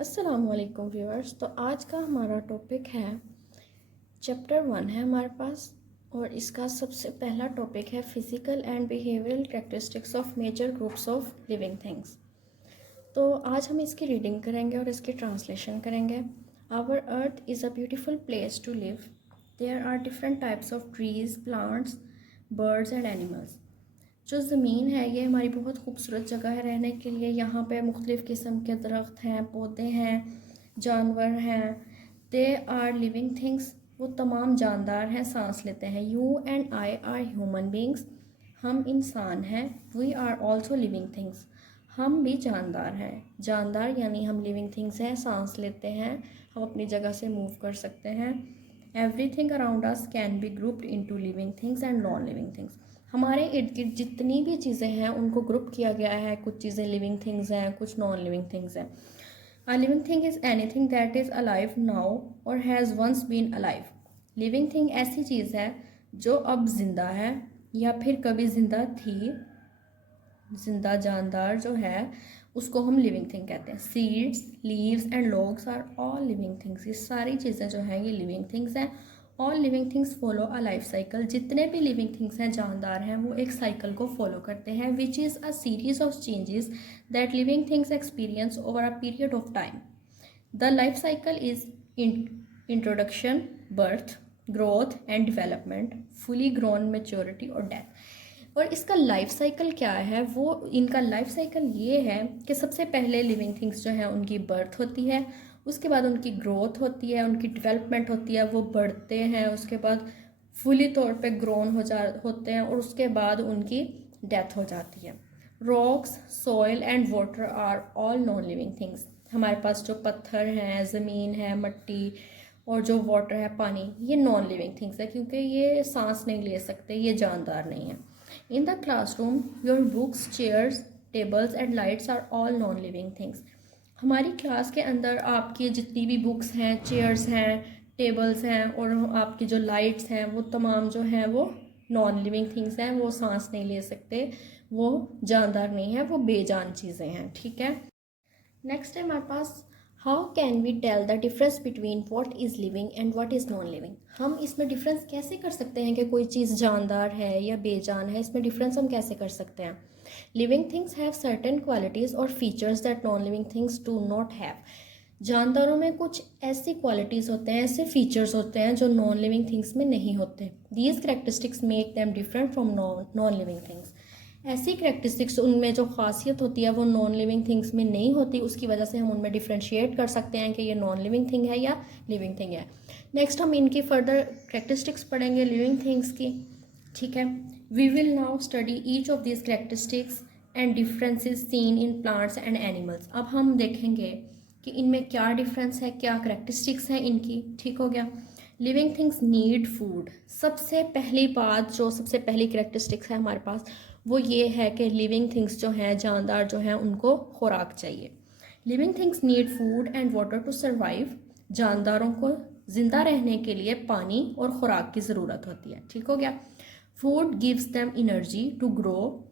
अस्सलामुअलैकुम व्यूअर्स। तो आज का हमारा टॉपिक है चैप्टर 1 है हमारे पास, और इसका सबसे पहला टॉपिक है physical and behavioural characteristics of major groups of living things. तो आज हम इसकी रीडिंग करेंगे और इसकी ट्रांसलेशन करेंगे। Our earth is a beautiful place to live. There are different types of trees, plants, birds and animals. जो ज़मीन है ये हमारी बहुत खूबसूरत जगह है रहने के लिए। यहाँ पे मुख्तलिफ़ किस्म के दरख्त हैं, पौधे हैं, जानवर हैं। दे आर लिविंग थिंग्स, वो तमाम जानदार हैं, सांस लेते हैं। You and I are human beings, हम इंसान हैं। We are also living things, हम भी जानदार हैं। जानदार यानी हम लिविंग थिंग्स हैं, सांस लेते हैं, हम अपनी जगह से मूव कर सकते हैं। Everything around us can be grouped into living things and non living things. हमारे इर्द गिर्द जितनी भी चीज़ें हैं उनको ग्रुप किया गया है। कुछ चीज़ें लिविंग थिंग्स हैं, कुछ नॉन लिविंग थिंग्स हैं। A living thing is anything that is alive now or has once been alive. Living thing ऐसी चीज़ है जो अब जिंदा है या फिर कभी जिंदा थी। जिंदा जानदार जो है उसको हम लिविंग थिंग कहते हैं। Seeds, leaves and logs are all living things. ये सारी चीज़ें जो हैं ये लिविंग थिंग्स हैं। All living things follow a life cycle. जितने भी लिविंग थिंग्स हैं, जानदार हैं, वो एक साइकिल को फॉलो करते हैं, which is a series of changes that living things experience over a period of time. The life cycle is introduction, birth, growth and development, fully grown, maturity और death. और इसका लाइफ साइकिल क्या है? वो इनका life cycle ये है कि सबसे पहले लिविंग थिंग्स जो हैं उनकी बर्थ होती है, उसके बाद उनकी ग्रोथ होती है, उनकी डेवलपमेंट होती है, वो बढ़ते हैं, उसके बाद फुली तौर पे ग्रोन होते हैं, और उसके बाद उनकी डेथ हो जाती है। Rocks, soil and water are all non living things. हमारे पास जो पत्थर हैं, ज़मीन है, मिट्टी और जो वाटर है, पानी, ये नॉन लिविंग थिंग्स है क्योंकि ये सांस नहीं ले सकते, ये जानदार नहीं है। In the classroom your books, chairs, tables and lights are all non living things. हमारी क्लास के अंदर आपकी जितनी भी बुक्स हैं, चेयर्स हैं, टेबल्स हैं और आपकी जो लाइट्स हैं, वो तमाम जो हैं वो नॉन लिविंग थिंग्स हैं। वो सांस नहीं ले सकते, वो जानदार नहीं है, वो बेजान चीज़ें हैं। ठीक है, नेक्स्ट है हमारे पास how can we tell the difference between what is living and what is non living. हम इसमें डिफरेंस कैसे कर सकते हैं कि कोई चीज़ जानदार है या बेजान है? इसमें डिफरेंस हम कैसे कर सकते हैं? Living things have certain qualities और features that non living things do not have. जानदारों में कुछ ऐसी क्वालिटीज़ होते हैं, ऐसे फीचर्स होते हैं जो नॉन लिविंग थिंग्स में नहीं होते। These characteristics make them different from non living things. ऐसी करेक्टरिस्टिक्स, उनमें जो खासियत होती है वो नॉन लिविंग थिंग्स में नहीं होती, उसकी वजह से हम उनमें डिफ्रेंशिएट कर सकते हैं कि ये नॉन लिविंग थिंग है या लिविंग थिंग है। नेक्स्ट हम इनकी फर्दर करेक्टरिस्टिक्स पढ़ेंगे लिविंग थिंग्स की। ठीक है, we will now study each of this characteristics and differences seen in plants and animals. अब हम देखेंगे कि इनमें क्या डिफरेंस है, क्या करेक्टरिस्टिक्स हैं इनकी। ठीक हो गया। Living things need food. सबसे पहली बात, जो सबसे पहली करेक्टरिस्टिक्स है हमारे पास, वो ये है कि लिविंग थिंग्स जो हैं, जानदार जो हैं, उनको खुराक चाहिए। Living things need food and water to survive. जानदारों को जिंदा रहने के लिए पानी और खुराक की ज़रूरत होती है। ठीक हो गया। Food gives them energy to grow.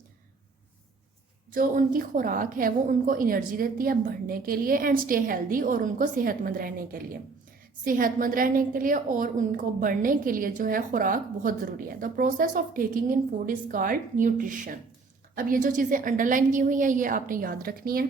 जो उनकी खुराक है वो उनको एनर्जी देती है बढ़ने के लिए, एंड स्टे हेल्दी, और उनको सेहतमंद रहने के लिए। सेहतमंद रहने के लिए और उनको बढ़ने के लिए जो है खुराक बहुत ज़रूरी है। The process of taking in food is called nutrition. अब ये जो चीज़ें अंडरलाइन की हुई हैं ये आपने याद रखनी है।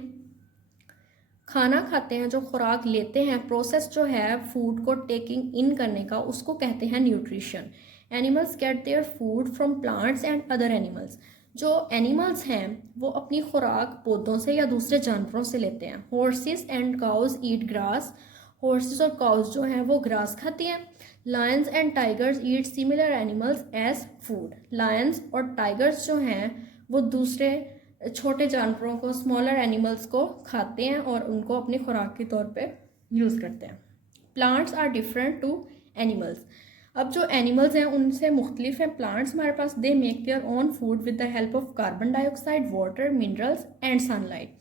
खाना खाते हैं, जो खुराक लेते हैं, प्रोसेस जो है फूड को टेकिंग इन करने का, उसको कहते हैं nutrition. Animals gate their food from plants and other animals. जो एनिमल्स हैं वो अपनी खुराक पौधों से या दूसरे जानवरों से लेते हैं। Horses and cows eat grass. Horses और काउज जो हैं वो ग्रास खाती हैं। Lions and tigers eat similar animals as food. Lions और टाइगर्स जो हैं वो दूसरे छोटे जानवरों को, स्मॉलर एनिमल्स को खाते हैं और उनको अपनी खुराक के तौर पे यूज़ करते हैं। Plants are different to animals. अब जो एनिमल्स हैं उनसे मुख्तलिफ हैं प्लांट्स हमारे पास। They make their own food with the help of carbon dioxide, water, minerals and sunlight.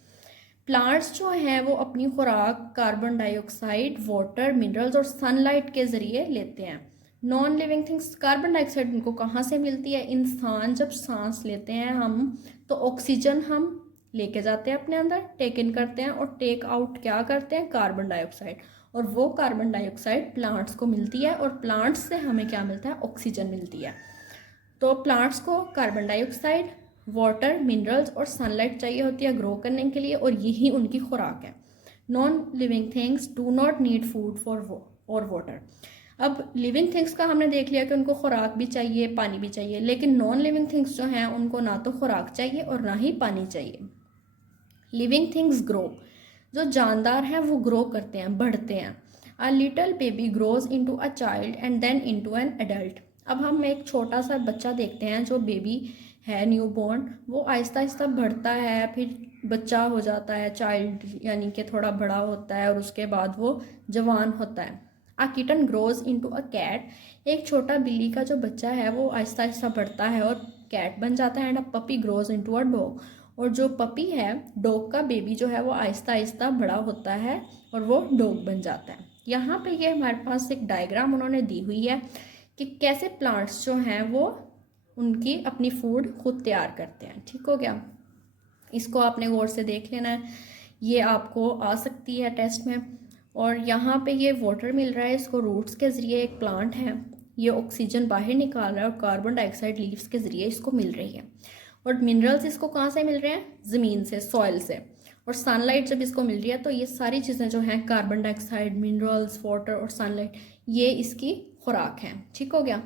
Plants जो हैं वो अपनी खुराक कार्बन डाइऑक्साइड, वाटर, मिनरल्स और सनलाइट के ज़रिए लेते हैं। Non living things, carbon dioxide उनको कहाँ से मिलती है? इंसान जब सांस लेते हैं हम, तो ऑक्सीजन हम लेके जाते हैं अपने अंदर, टेक इन करते हैं और टेक आउट क्या करते हैं, कार्बन डाइऑक्साइड। और वो कार्बन डाइऑक्साइड प्लांट्स को मिलती है और प्लांट्स से हमें क्या मिलता है, ऑक्सीजन मिलती है। तो प्लांट्स को कार्बन डाइऑक्साइड, वाटर, मिनरल्स और सनलाइट चाहिए होती है ग्रो करने के लिए, और यही उनकी खुराक है। Non living things do not need food और वाटर। अब लिविंग थिंग्स का हमने देख लिया कि उनको खुराक भी चाहिए, पानी भी चाहिए, लेकिन नॉन लिविंग थिंग्स जो हैं उनको ना तो खुराक चाहिए और ना ही पानी चाहिए। लिविंग थिंग्स ग्रो, जो जानदार हैं वो ग्रो करते हैं, बढ़ते हैं। A little baby grows into a child and then into an adult. अब हम एक छोटा सा बच्चा देखते हैं जो बेबी है, न्यू बॉर्न, वो आहिस्ता आहिस्ता बढ़ता है, फिर बच्चा हो जाता है, चाइल्ड यानी कि थोड़ा बड़ा होता है, और उसके बाद वो जवान होता है। A kitten grows into a cat, एक छोटा बिल्ली का जो बच्चा है वो आहिस्ता आहिस्ता बढ़ता है और कैट बन जाता है। And a puppy grows into a dog, और जो पपी है, डॉग का बेबी जो है वो आहिस्ता आहिस्ता बड़ा होता है और वो डॉग बन जाता है। यहाँ पे ये हमारे पास एक डायग्राम उन्होंने दी हुई है कि कैसे प्लांट्स जो हैं वो उनकी अपनी फूड खुद तैयार करते हैं। ठीक हो गया, इसको आपने गौर से देख लेना है, ये आपको आ सकती है टेस्ट में। और यहाँ पे ये वाटर मिल रहा है इसको रूट्स के ज़रिए, एक प्लांट है, ये ऑक्सीजन बाहर निकाल रहा है और कार्बन डाइऑक्साइड लीव्स के ज़रिए इसको मिल रही है। और मिनरल्स इसको कहाँ से मिल रहे हैं, ज़मीन से, सॉइल से। और सनलाइट जब इसको मिल रही है तो ये सारी चीज़ें जो हैं, कार्बन डाइऑक्साइड, मिनरल्स, वाटर और सनलाइट, ये इसकी खुराक है। ठीक हो गया।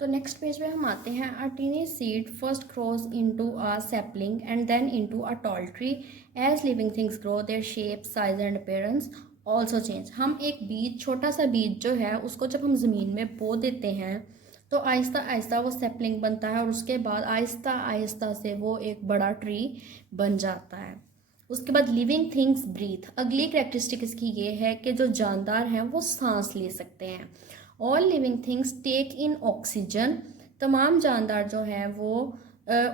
तो नेक्स्ट पेज पे हम आते हैं। A tiny seed first grows into a sapling and then into a tall tree. As living things grow their shape, size and appearance also change. हम एक बीज, छोटा सा बीज जो है उसको जब हम ज़मीन में बो देते हैं तो आहिस्ता आहिस्ता वो सैपलिंग बनता है और उसके बाद आहिस्ता आहिस्ता से वो एक बड़ा ट्री बन जाता है। उसके बाद लिविंग थिंग्स ब्रीथ। अगली कैरेक्टरिस्टिक इसकी ये है कि जो जानदार हैं वो सांस ले सकते हैं। All living things take in oxygen, तमाम जानदार जो हैं वो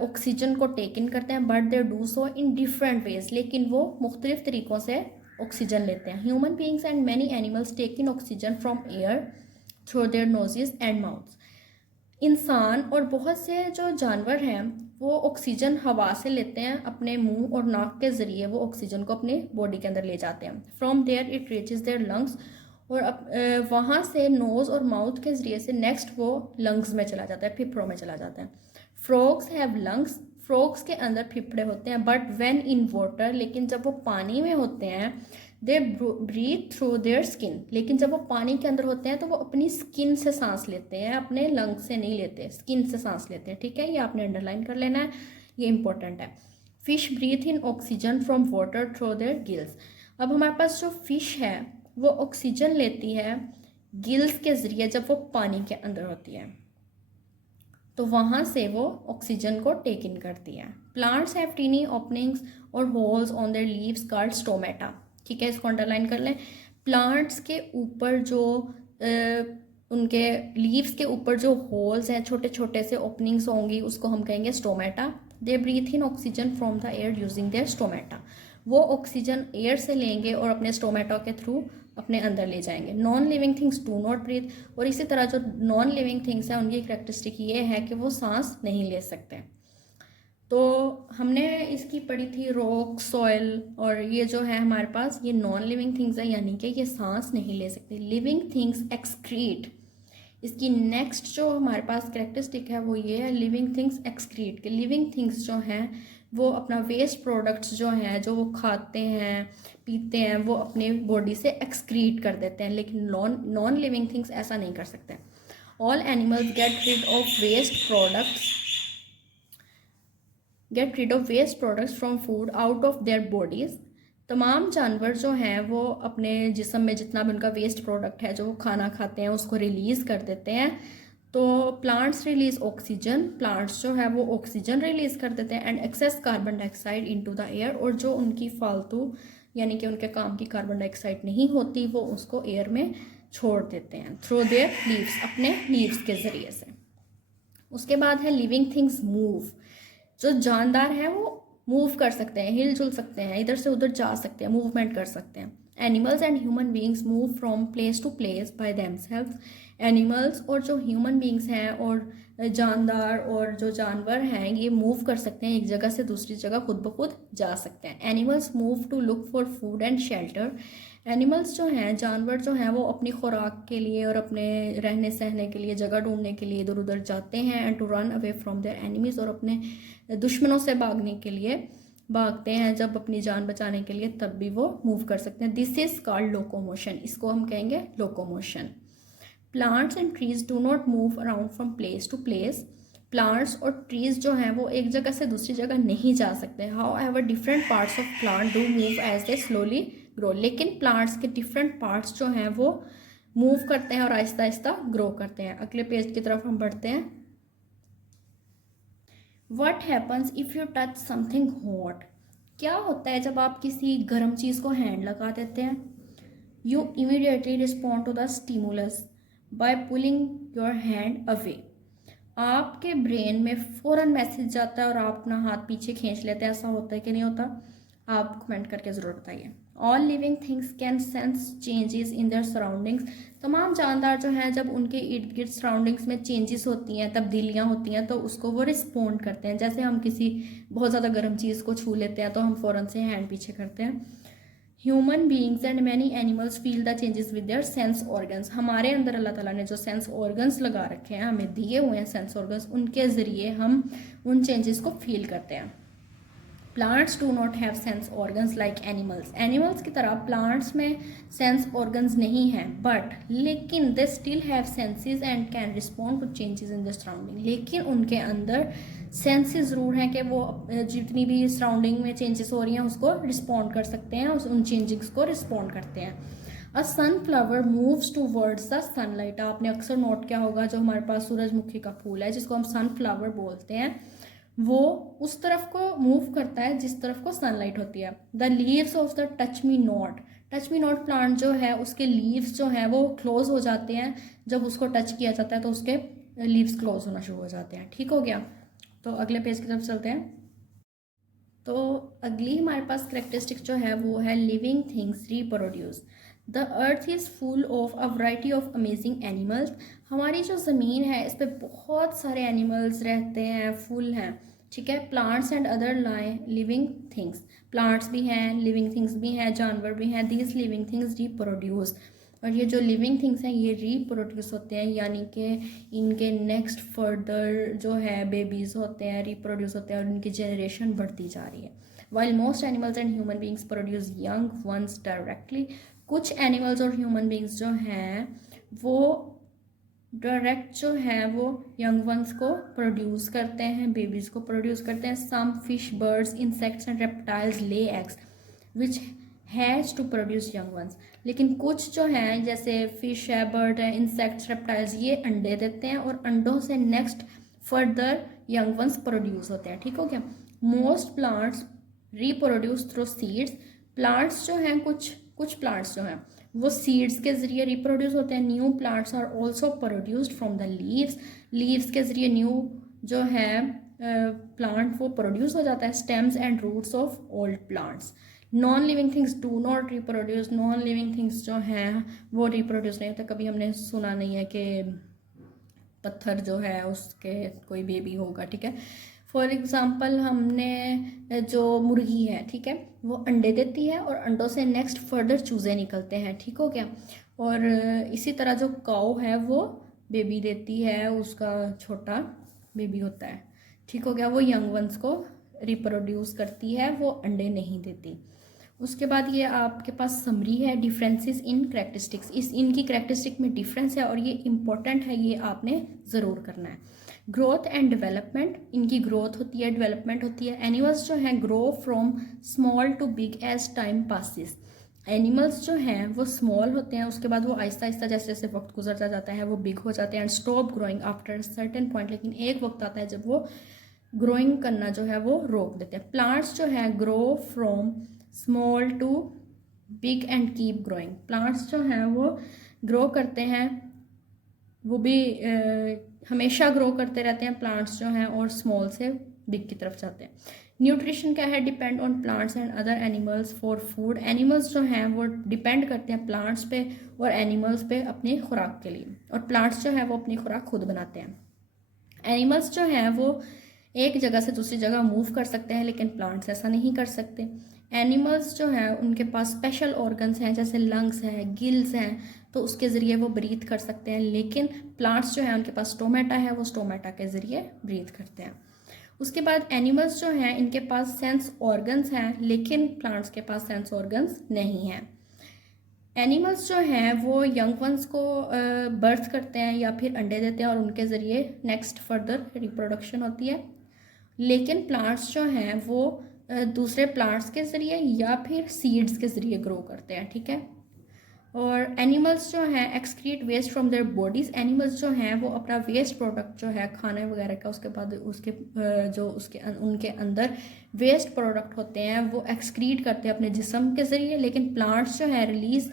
ऑक्सीजन को टेक इन करते हैं, but they do so in different ways, लेकिन वो मुख्तलिफ तरीक़ों से ऑक्सीजन लेते हैं। Human beings and many animals take in oxygen from air through their noses and mouths. इंसान और बहुत से जो जानवर हैं वो ऑक्सीजन हवा से लेते हैं, अपने मुंह और नाक के ज़रिए वो ऑक्सीजन को अपने बॉडी के अंदर ले जाते हैं। From there it reaches their lungs, और वहाँ से नोज़ और माउथ के ज़रिए से नेक्स्ट वो लंग्स में चला जाता है, फेफड़ों में चला जाता है। फ्रॉग्स हैव लंग्स, फ्रॉग्स के अंदर फेफड़े होते हैं, बट व्हेन इन वाटर, लेकिन जब वो पानी में होते हैं, they breathe through their skin, लेकिन जब वो पानी के अंदर होते हैं तो वो अपनी स्किन से सांस लेते हैं, अपने लंग्स से नहीं लेते, स्किन से सांस लेते हैं। ठीक है, ये आपने अंडरलाइन कर लेना है, ये इंपॉर्टेंट है। Fish breathe in oxygen from water through their gills. अब हमारे पास जो फिश है वो ऑक्सीजन लेती है गिल्स के ज़रिए जब वो पानी के अंदर होती है, तो वहाँ से वो ऑक्सीजन को टेक इन करती है। प्लांट्स हैव टीनी ओपनिंग्स और holes on their leaves called stomata. ठीक है, इसको अंडरलाइन कर लें। प्लांट्स के ऊपर जो उनके लीव्स के ऊपर जो होल्स हैं, छोटे छोटे से ओपनिंग्स होंगी, उसको हम कहेंगे stomata. They breathe in oxygen from the air using their stomata, वो ऑक्सीजन एयर से लेंगे और अपने स्टोमेटा के थ्रू अपने अंदर ले जाएंगे। Non living things do not breathe, और इसी तरह जो नॉन लिविंग थिंग्स हैं उनकी कैरेक्टरिस्टिक ये है कि वो सांस नहीं ले सकते। तो हमने इसकी पढ़ी थी रॉक, सॉइल, और ये जो है हमारे पास ये नॉन लिविंग थिंग्स है, यानी कि ये सांस नहीं ले सकते। लिविंग थिंग्स एक्सक्रीट, इसकी नेक्स्ट जो हमारे पास कैरेक्टरिस्टिक है वो ये है, लिविंग थिंग्स एक्सक्रीट, के लिविंग थिंग्स जो हैं वो अपना वेस्ट प्रोडक्ट्स जो हैं, जो वो खाते हैं पीते हैं, वो अपने बॉडी से एक्सक्रीट कर देते हैं, लेकिन नॉन लिविंग थिंग्स ऐसा नहीं कर सकते। All animals get rid of waste products from food out of their bodies. तमाम जानवर जो हैं वो अपने जिस्म में जितना भी उनका वेस्ट प्रोडक्ट है जो वो खाना खाते हैं उसको रिलीज़ कर देते हैं। तो प्लांट्स रिलीज ऑक्सीजन, प्लांट्स जो है वो ऑक्सीजन रिलीज़ कर देते हैं, and excess carbon dioxide into the air, और जो उनकी फालतू यानी कि उनके काम की कार्बन डाइऑक्साइड नहीं होती वो उसको एयर में छोड़ देते हैं थ्रू देयर लीव्स, अपने लीव्स के ज़रिए से। उसके बाद है लिविंग थिंग्स मूव, जो जानदार हैं वो मूव कर सकते हैं, हिलजुल सकते हैं, इधर से उधर जा सकते हैं, मूवमेंट कर सकते हैं। Animals and human beings move from place to place by themselves. Animals और जो ह्यूमन बींग्स हैं और जानदार और जो जानवर हैं ये मूव कर सकते हैं, एक जगह से दूसरी जगह खुद ब खुद जा सकते हैं। Animals move to look for food and shelter. Animals जो हैं, जानवर जो हैं, वो अपनी खुराक के लिए और अपने रहने सहने के लिए जगह ढूंढने के लिए इधर उधर जाते हैं। And to run away from their enemies, और अपने दुश्मनों से भागने के लिए भागते हैं जब अपनी जान बचाने के लिए, तब भी वो मूव कर सकते हैं। दिस इज कॉल्ड लोकोमोशन, इसको हम कहेंगे locomotion. Plants and trees do not move around from place to place. Plants और ट्रीज जो हैं वो एक जगह से दूसरी जगह नहीं जा सकते। However different parts of plant do move as they slowly grow. लेकिन प्लांट्स के डिफरेंट पार्ट्स जो हैं वो मूव करते हैं और आहिस्ता आहिस्ता ग्रो करते हैं। अगले पेज की तरफ हम बढ़ते हैं। What happens if you touch something hot? क्या होता है जब आप किसी गर्म चीज़ को हैंड लगा देते हैं? You immediately respond to the stimulus by pulling your hand away. आपके ब्रेन में फ़ौरन मैसेज जाता है और आप अपना हाथ पीछे खींच लेते हैं। ऐसा होता है कि नहीं होता? आप कमेंट करके ज़रूर बताइए। All living things can sense changes in their surroundings. तमाम जानदार जो हैं जब उनके इर्द गिर्द सराउंडिंग्स में चेंजेस होती हैं, तब्दीलियाँ होती हैं, तो उसको वो रिस्पोंड करते हैं। जैसे हम किसी बहुत ज़्यादा गर्म चीज़ को छू लेते हैं तो हम फ़ौरन से हैंड पीछे करते हैं। Human beings and many animals feel the changes with their sense organs. हमारे अंदर अल्लाह ताला ने जो सेंस ऑर्गन्स लगा रखे हैं, हमें दिए हुए हैं सेंस ऑर्गन्स, उनके ज़रिए हम उन चेंजेस को फील करते हैं। Plants do not have sense organs like animals. Animals की तरह प्लांट्स में सेंस ऑर्गन्स नहीं हैं, बट लेकिन they still have senses and can respond to changes in the surrounding. लेकिन उनके अंदर सेंसेस ज़रूर हैं कि वो जितनी भी सराउंडिंग में चेंजेस हो रही हैं उसको रिस्पॉन्ड कर सकते हैं, उन चेंजेस को रिस्पॉन्ड करते हैं। A sunflower moves towards the sunlight. आपने अक्सर नोट किया होगा जो हमारे पास सूरजमुखी का फूल है जिसको हम सनफ्लावर बोलते हैं, वो उस तरफ को मूव करता है जिस तरफ को सनलाइट होती है। The leaves of the touch me not plant जो है उसके लीव्स जो हैं वो क्लोज हो जाते हैं। जब उसको टच किया जाता है तो उसके लीव्स क्लोज होना शुरू हो जाते हैं। ठीक हो गया? तो अगले पेज की तरफ चलते हैं। तो अगली हमारे पास करेक्टरिस्टिक जो है वो है living things reproduce. The earth is full of a variety of amazing animals. हमारी जो ज़मीन है इस पर बहुत सारे एनिमल्स रहते हैं, फुल हैं। ठीक है। Plants and other living things, plants भी हैं, लिविंग थिंग्स भी हैं, जानवर भी हैं। दीज लिविंग थिंग्स रिप्रोड्यूस, और ये जो लिविंग थिंग्स हैं ये रिप्रोड्यूस होते हैं, यानी कि इनके नेक्स्ट फर्दर जो है बेबीज़ होते हैं, रिप्रोड्यूस होते हैं और इनकी जनरेशन बढ़ती जा रही है। While most animals and human beings produce young once directly. कुछ एनिमल्स और ह्यूमन बींग्स जो हैं वो डायरेक्ट जो है वो यंग वंस को प्रोड्यूस करते हैं, बेबीज़ को प्रोड्यूस करते हैं। Some fish, birds, insects and reptiles lay eggs which has to produce young ones. लेकिन कुछ जो हैं जैसे फिश है, बर्ड है, इंसेक्ट्स, रेप्टाइल्स, ये अंडे देते हैं और अंडों से next further young ones produce होते हैं। ठीक हो गया? Most plants reproduce through seeds. Plants जो हैं कुछ प्लांट्स जो हैं वो सीड्स के ज़रिए रिप्रोड्यूस होते हैं। New plants are also produced from the leaves. Leaves के ज़रिए न्यू जो है प्लांट वो प्रोड्यूस हो जाता है। Stems and roots of old plants. Non living things do not reproduce. Non living things जो हैं वो रिप्रोड्यूस नहीं होते। कभी हमने सुना नहीं है कि पत्थर जो है उसके कोई बेबी होगा। ठीक है। फॉर एग्ज़ाम्पल हमने जो मुर्गी है, ठीक है, वो अंडे देती है और अंडों से नेक्स्ट फर्दर चूज़े निकलते हैं। ठीक हो गया? और इसी तरह जो काऊ है वो बेबी देती है, उसका छोटा बेबी होता है। ठीक हो गया? वो यंग वंस को रिप्रोड्यूस करती है, वो अंडे नहीं देती। उसके बाद ये आपके पास समरी है डिफरेंसेस इन करेक्टरिस्टिक्स। इनकी करेक्टरिस्टिक में डिफरेंस है और ये इम्पॉर्टेंट है, ये आपने ज़रूर करना है। ग्रोथ एंड डेवलपमेंट, इनकी ग्रोथ होती है, डेवलपमेंट होती है। एनिमल्स जो हैं grow from small to big as time passes. Animals जो हैं वो स्मॉल होते हैं, उसके बाद वो आहिस्ता आहिस्ता जैसे जैसे वक्त गुजरता जाता है वो बिग हो जाते हैं। And stop growing after certain point. लेकिन एक वक्त आता है जब वो ग्रोइंग करना जो है वो रोक देते हैं। प्लांट्स जो है grow from small to big and keep growing. Plants जो हैं वो ग्रो करते हैं, वो भी हमेशा ग्रो करते रहते हैं प्लांट्स जो हैं, और स्मॉल से बिग की तरफ जाते हैं। न्यूट्रिशन क्या है? Depend on plants and other animals for food. Animals जो हैं वो डिपेंड करते हैं प्लांट्स पे और एनिमल्स पे अपनी खुराक के लिए, और प्लांट्स जो है वो अपनी खुराक खुद बनाते हैं। एनिमल्स जो हैं वो एक जगह से दूसरी जगह मूव कर सकते हैं, लेकिन प्लांट्स ऐसा नहीं कर सकते। एनिमल्स जो हैं उनके पास स्पेशल ऑर्गन्स हैं, जैसे लंग्स हैं, गिल्स हैं, तो उसके ज़रिए वो ब्रीथ कर सकते हैं। लेकिन प्लांट्स जो हैं उनके पास स्टोमेटा है, वो स्टोमेटा के ज़रिए ब्रीथ करते हैं। उसके बाद एनिमल्स जो हैं इनके पास सेंस ऑर्गन्स हैं, लेकिन प्लांट्स के पास सेंस ऑर्गन्स नहीं हैं। एनिमल्स जो हैं वो यंग वंस को बर्थ करते हैं या फिर अंडे देते हैं और उनके ज़रिए नेक्स्ट फर्दर रिप्रोडक्शन होती है। लेकिन प्लांट्स जो हैं वो दूसरे प्लांट्स के ज़रिए या फिर सीड्स के ज़रिए ग्रो करते हैं, ठीक है। और एनिमल्स जो हैं excrete waste from their bodies. Animals जो हैं वो अपना वेस्ट प्रोडक्ट जो है खाने वगैरह का, उसके बाद उसके जो उनके अंदर वेस्ट प्रोडक्ट होते हैं वो एक्सक्रीट करते हैं अपने जिस्म के ज़रिए। लेकिन प्लांट्स जो है release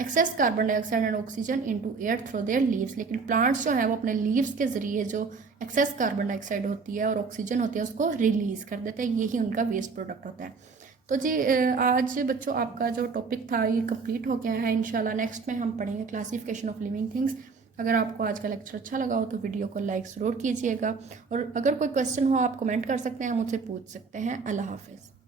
excess carbon dioxide and oxygen into air through their leaves. लेकिन प्लांट्स जो है वो अपने लीव्स के ज़रिए जो एक्सेस कार्बन डाइऑक्साइड होती है और ऑक्सीजन होती है उसको रिलीज़ कर देते हैं। यही उनका वेस्ट प्रोडक्ट होता है। तो जी आज बच्चों आपका जो टॉपिक था ये कंप्लीट हो गया है। इंशाल्लाह नेक्स्ट में हम पढ़ेंगे क्लासिफिकेशन ऑफ लिविंग थिंग्स। अगर आपको आज का लेक्चर अच्छा लगा हो तो वीडियो को लाइक ज़रूर कीजिएगा, और अगर कोई क्वेश्चन हो आप कमेंट कर सकते हैं, मुझसे पूछ सकते हैं। अल्लाह हाफिज़।